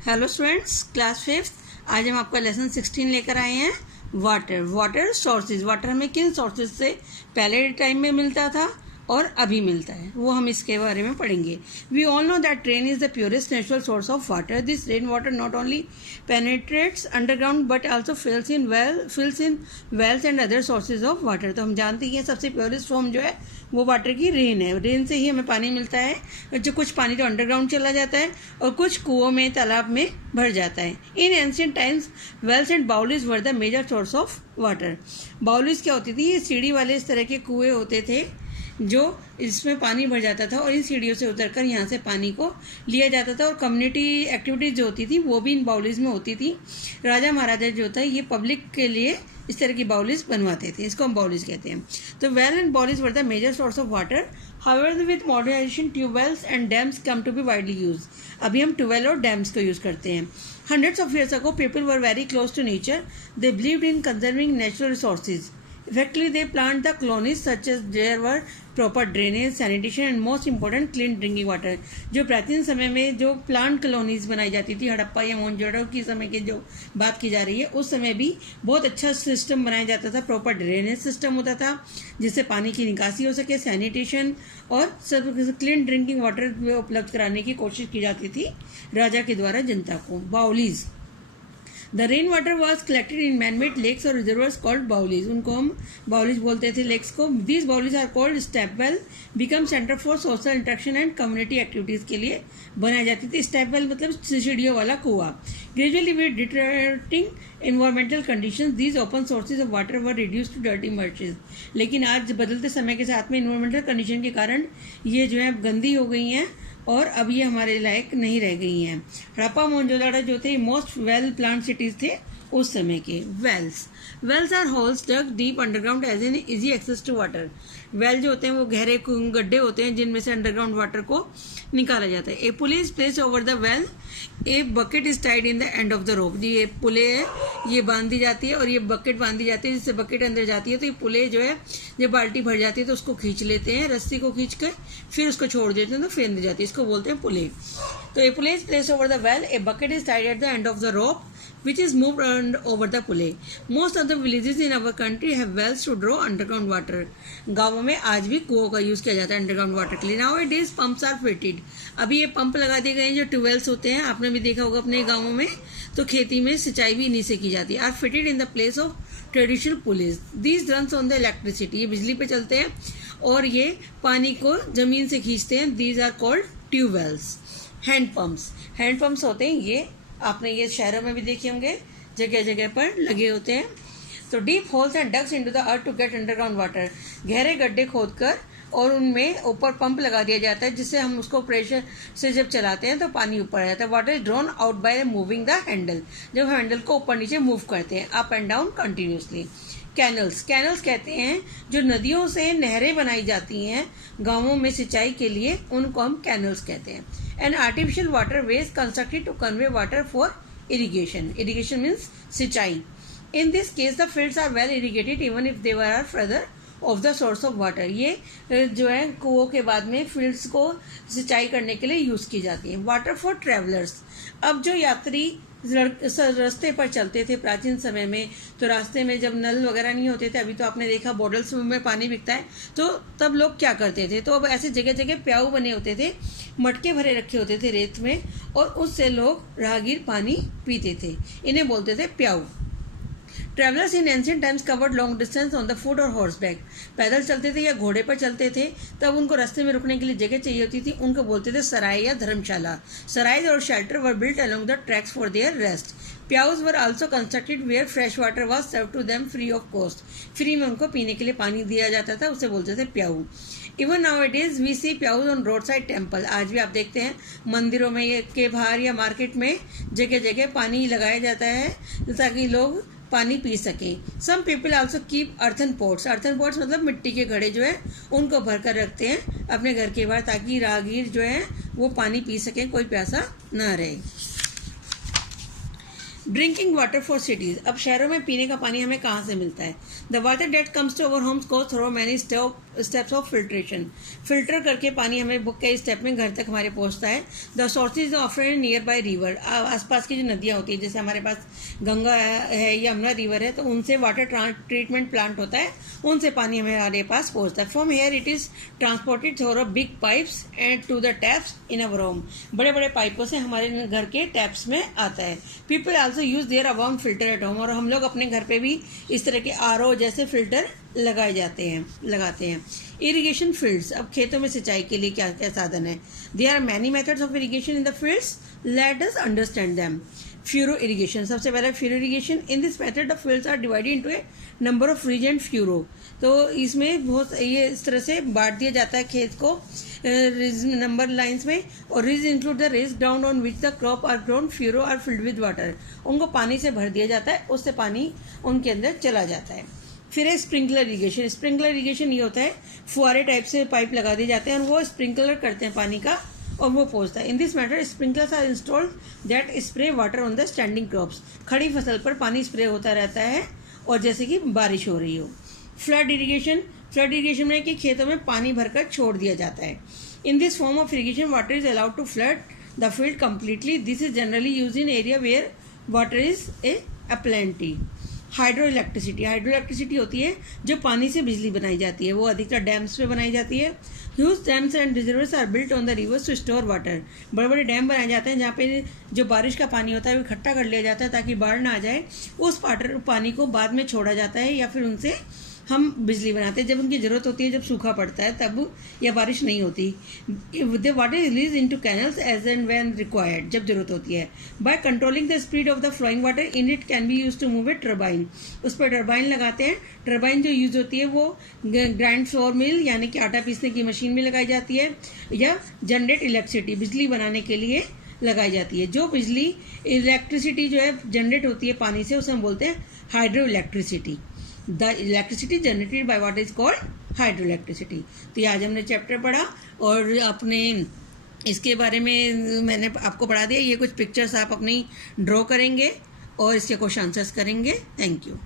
Hello students, class fifth. आज हम आपका लेसन 16 लेकर आए हैं। Water sources. वाटर हमें किन सोर्सेज से पहले टाइम में मिलता था और अभी मिलता है, वो हम इसके बारे में पढ़ेंगे। We all know that rain is the purest natural source of water. This rain water not only penetrates underground but also fills in wells and other sources of water. तो हम जानते हैं सबसे प्योरेस्ट फॉर्म जो है वो water की rain है। रेन से ही हमें पानी मिलता है। जो कुछ पानी तो अंडरग्राउंड चला जाता है और कुछ कुओं में, तालाब में भर जाता है। In ancient times wells and baolis were the major source of water. Baolis क्या होती थी? ये सीढ़ी वाले इस तरह के कुएं होते थे जो इसमें पानी भर जाता था और इन सीढ़ियों से उतरकर यहाँ से पानी को लिया जाता था। और कम्युनिटी एक्टिविटीज़ जो होती थी वो भी इन बाउलीज में होती थी। राजा महाराजा जो होता है ये पब्लिक के लिए इस तरह की बाउलीज बनवाते थे, इसको हम बाउलीज कहते हैं। तो well and baolis were the major source of water. However with modernisation tube wells and dams come to be widely use. अभी हम ट्यूबवेल और डैम्स को यूज करते हैं। Hundreds of years ago people were very close to nature. They believed in conserving natural resources. Effectively, they plant the colonies such as there were proper drainage, sanitation and most important clean drinking water। जो प्राचीन समय में जो plant colonies बनाई जाती थी, हड़प्पा या मोहनजोदड़ो की समय की जो बात की जा रही है, उस समय भी बहुत अच्छा सिस्टम बनाया जाता था। प्रॉपर ड्रेनेज सिस्टम होता था जिससे पानी की निकासी हो सके, सैनिटेशन और सब क्लीन ड्रिंकिंग वाटर उपलब्ध कराने की कोशिश की जाती थी राजा के द्वारा जनता को। Baolis. The rain water was collected in man made lakes और रिजर्वर्स कॉल्ड बाउलीज। उनको हम बाउलीज बोलते थे, लेक्स को। These baolis are called stepwell. Become centre for social interaction and community activities के लिए बनाई जाती थी। स्टेपवेल मतलब सीढ़ियों वाला कुआं। Gradually with deteriorating environmental condition these open sources of water were reduce to dirty marshes. लेकिन आज बदलते समय के साथ में इन्वायरमेंटल कंडीशन के कारण ये जो है गंदी हो गई हैं और अब ये हमारे लायक नहीं रह गई हैं। हड़प्पा मोहनजोदड़ो जो थे मोस्ट वेल प्लान्ड सिटीज थे उस समय के। Wells are holes dug deep underground as an easy access to water. Well जो होते हैं वो गहरे गड्ढे होते हैं जिनमें से अंडरग्राउंड वाटर को निकाला जाता है। A pulley is place over the well. A bucket is tied in the end of the rope. ये पुले है, ये बांधी जाती है और ये बकेट बांधी जाती है। जिससे बकेट अंदर जाती है तो ये पुले जो है, जब बाल्टी भर जाती है तो उसको खींच लेते हैं, रस्सी को खींच कर फिर उसको छोड़ देते हैं तो फेंक दी जाती है। इसको बोलते हैं पुले। तो a pulley is place over the well. A bucket is tied at the end of the rope which is moved around over the pulley. Most of the villages in our country have wells to draw underground water. गाँवों में आज भी कुओं का use किया जाता है underground water के लिए। Nowadays pumps are fitted. अभी ये पंप लगा दिए गए हैं जो ट्यूबवेल्स होते हैं, आपने भी देखा होगा अपने गाँवों में। तो खेती में सिंचाई भी इन्हीं से की जाती है। Are fitted in the place of traditional pulleys. These runs on the electricity. ये बिजली पे चलते हैं और ये पानी को जमीन से खींचते हैं। These are called tubewells. Hand pumps होते हैं ये, आपने ये शहरों में भी देखे होंगे, जगह जगह पर लगे होते हैं। तो deep holes and ducks into the earth to get underground water. गहरे गड्ढे खोदकर और उनमें ऊपर पंप लगा दिया जाता है जिससे हम उसको प्रेशर से जब चलाते हैं तो पानी ऊपर आ जाता है। Water is drawn out by moving the handle. जब हैंडल को ऊपर नीचे मूव करते हैं up and down continuously. Canals कहते हैं जो नदियों से नहरें बनाई जाती हैं गांवों में सिंचाई के लिए, उनको हम कैनल्स कहते हैं। And artificial waterways constructed to convey water for irrigation means सिंचाई। In this case the fields are well irrigated even if they are further off the source of water. ये जो है कुओं के बाद में फील्ड्स को सिंचाई करने के लिए यूज की जाती है। Water for travellers. अब जो यात्री रास्ते पर चलते थे प्राचीन समय में, तो रास्ते में जब नल वगैरह नहीं होते थे, अभी तो आपने देखा बॉटल्स में पानी बिकता है, तो तब लोग क्या करते थे? तो अब ऐसे जगह जगह प्याऊ बने होते थे, मटके भरे रखे होते थे रेत में और उससे लोग राहगीर पानी पीते थे। इन्हें बोलते थे प्याऊ। Travellers in ancient times covered long distance on the foot और हॉर्सबैक। पैदल चलते थे या घोड़े पर चलते थे, तब उनको रास्ते में रुकने के लिए जगह चाहिए होती थी, उनको बोलते थे सराय या धर्मशाला। सराय और shelter were built along the tracks for their rest. Piaos were also constructed where fresh water was serve to them free of cost. Free में उनको पीने के लिए पानी दिया जाता था, उसे बोलते थे प्याऊ। Even now it is we see piaos on road side temple. आज भी आप देखते हैं मंदिरों में के बाहर या मार्केट में जगह जगह पानी लगाया जाता है ताकि लोग पानी पी सकें। Some people also keep earthen pots मतलब मिट्टी के घड़े जो है उनको भर कर रखते हैं अपने घर के बाहर, ताकि राहगीर जो है वो पानी पी सकें, कोई प्यासा ना रहे। Drinking water for cities. अब शहरों में पीने का पानी हमें कहाँ से मिलता है? The water that comes to our homes goes through many steps of filtration. Filter करके पानी हमें कई स्टेप में घर तक हमारे पहुँचता है। The sources offer near by river. आसपास की जो नदियाँ होती है, जैसे हमारे पास गंगा है, यमुना रिवर है, तो उनसे वाटर ट्रीटमेंट प्लांट होता है, उनसे पानी हमारे पास पहुँचता है। From here it is transported through big pipes and to the taps in our home. बड़े बड़े पाइपों से हमारे घर के टैप्स में आता है। People also use their around filter at home. और हम लोग अपने घर पे भी इस तरह के आरओ जैसे फिल्टर लगाते हैं। Irrigation fields. अब खेतों में सिंचाई के लिए क्या क्या साधन है? There are many methods of irrigation in the fields, let us understand them. Furrow irrigation, सबसे पहले furrow irrigation. In this method the fields are divided into a number of ridges and furrow. तो इसमें बहुत ये इस तरह से बांट दिया जाता है खेत को नंबर लाइंस में। और ridge include the raised ground on which the crop are grown. Furrow are filled with water. उनको पानी से भर दिया जाता है, उससे पानी उनके अंदर चला जाता है। फिर है स्प्रिंकलर इरिगेशन। स्प्रिंकलर इरिगेशन ये होता है, फुहारे टाइप से पाइप लगा दिए जाते हैं और वो स्प्रिंकलर करते हैं पानी का और वो पहुंचता है। In this matter sprinklers are installed that spray water on the standing crops. खड़ी फसल पर पानी स्प्रे होता रहता है और जैसे कि बारिश हो रही हो। Flood irrigation. फ्लड इरिगेशन में कि खेतों में पानी भरकर छोड़ दिया जाता है। In this form of irrigation water is allowed to flood the field completely. This is generally use in area where water is a plenty. Hydro electricity. Hydro electricity होती है जो पानी से बिजली बनाई जाती है, वो अधिकतर डैम्स पे बनाई जाती है। Huge dams and reservoirs are built on the rivers to store water. बड़े बड़े डैम बनाए जाते हैं जहाँ पे जो बारिश का पानी होता है वो इकट्ठा कर लिया जाता है ताकि बाढ़ ना आ जाए। उस पानी को बाद में छोड़ा जाता है या फिर उनसे हम बिजली बनाते हैं जब उनकी ज़रूरत होती है, जब सूखा पड़ता है तब, या बारिश नहीं होती। The water is release into canals as and when required, जब जरूरत होती है। By controlling the speed of the flowing water in it can be use to move a turbine. उस पर टर्बाइन लगाते हैं। टर्बाइन जो यूज होती है वो ग्राइंड फ्लोर मिल यानी कि आटा पीसने की मशीन में लगाई जाती है, या जनरेट इलेक्ट्रिसिटी, बिजली बनाने के लिए लगाई जाती है। जो बिजली इलेक्ट्रिसिटी जो है जनरेट होती है पानी से, उसे हम बोलते हैं hydro electricity. The electricity generated by what is called hydro electricity. तो ये आज हमने चैप्टर पढ़ा और अपने इसके बारे में मैंने आपको पढ़ा दिया। ये कुछ पिक्चर्स आप अपनी ड्रॉ करेंगे और इसके क्वेश्चन आंसर्स करेंगे। Thank you.